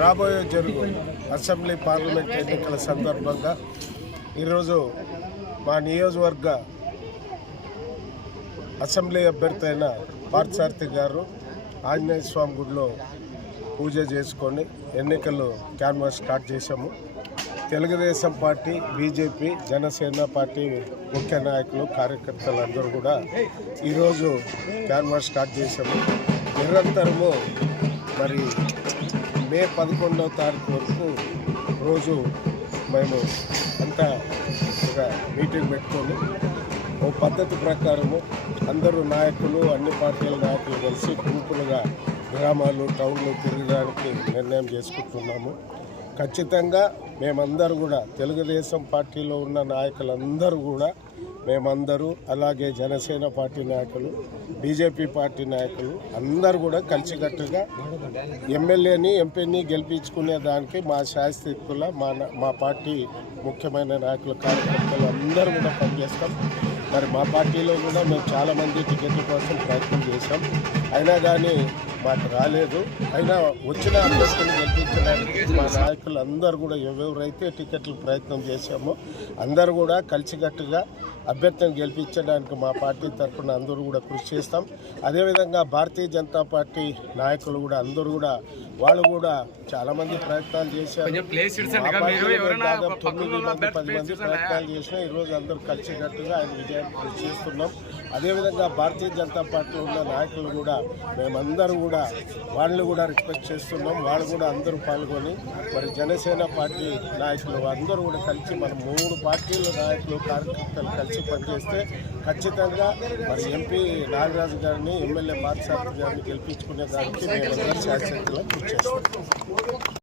రాబోయే జరుగు assembly parliament ఎన్నికల సందర్భంగా ఈరోజు మా నియోజకవర్గ అసెంబ్లీ అభ్యర్థి అయిన పార్థసారథి గారు ఆంజనేయ స్వామి గుడిలో పూజ చేసుకొని ఎన్నికలు క్యాన్వాస్ స్టార్ట్ చేశాము. Telugu Desam party BJP Janasena party ముఖ్య నాయకులు కార్యకర్తలు అందరూ కూడా ఈరోజు క్యాన్వాస్ స్టార్ట్ చేశాము. నిరంతరము మరి మే పదకొండవ తారీఖు వరకు రోజు మేము అంతా ఒక మీటింగ్ పెట్టుకొని ఓ పద్ధతి ప్రకారము అందరూ నాయకులు అన్ని పార్టీల నాయకులు కలిసి గుంపులుగా గ్రామాలు టౌన్లు తిరగడానికి నిర్ణయం చేసుకుంటున్నాము. ఖచ్చితంగా మేమందరూ కూడా తెలుగుదేశం పార్టీలో ఉన్న నాయకులందరూ కూడా మేమందరూ అలాగే జనసేన పార్టీ నాయకులు బీజేపీ పార్టీ నాయకులు అందరూ కూడా కలిసికట్టుగా ఎమ్మెల్యేని ఎంపీని గెలిపించుకునే దానికి మా శాస్త్రికుల మా నా- మా పార్టీ ముఖ్యమైన నాయకులు కార్యకర్తలు అందరూ కూడా పనిచేస్తాం. మరి మా పార్టీలో కూడా మేము చాలామంది టికెట్ల కోసం ప్రయత్నం చేశాం. అయినా కానీ మాకు రాలేదు. అయినా వచ్చిన అభ్యర్థులు గెలిపించడానికి మా నాయకులు అందరూ కూడా ఎవరెవరైతే టికెట్లు ప్రయత్నం చేశామో అందరూ కూడా కలిసికట్టుగా అభ్యర్థిని గెలిపించడానికి మా పార్టీ తరఫున అందరూ కూడా కృషి చేస్తాం. అదేవిధంగా భారతీయ జనతా పార్టీ నాయకులు కూడా అందరూ కూడా వాళ్ళు కూడా చాలామంది ప్రయత్నాలు చేశారు. దాదాపు తొమ్మిది మంది పది మంది ప్రయత్నాలు చేసినా ఈరోజు అందరూ కలిసికట్టుగా ఆయన విజయాన్ని కృషి చేస్తున్నాం. అదేవిధంగా భారతీయ జనతా పార్టీలో ఉన్న నాయకులు కూడా మేమందరూ కూడా వాళ్ళని కూడా రిక్వెస్ట్ చేస్తున్నాం. వాళ్ళు కూడా అందరూ పాల్గొని మరి జనసేన పార్టీ నాయకులు అందరూ కూడా కలిసి మన మూడు పార్టీల నాయకులు కార్యకర్తలు కలిసి పనిచేస్తే ఖచ్చితంగా మరి ఎంపీ నాగరాజు గారిని ఎమ్మెల్యే పార్థసారథి గారిని గెలిపించుకునే దానికి మేము శాశ్వతంగా కృషి చేస్తాం.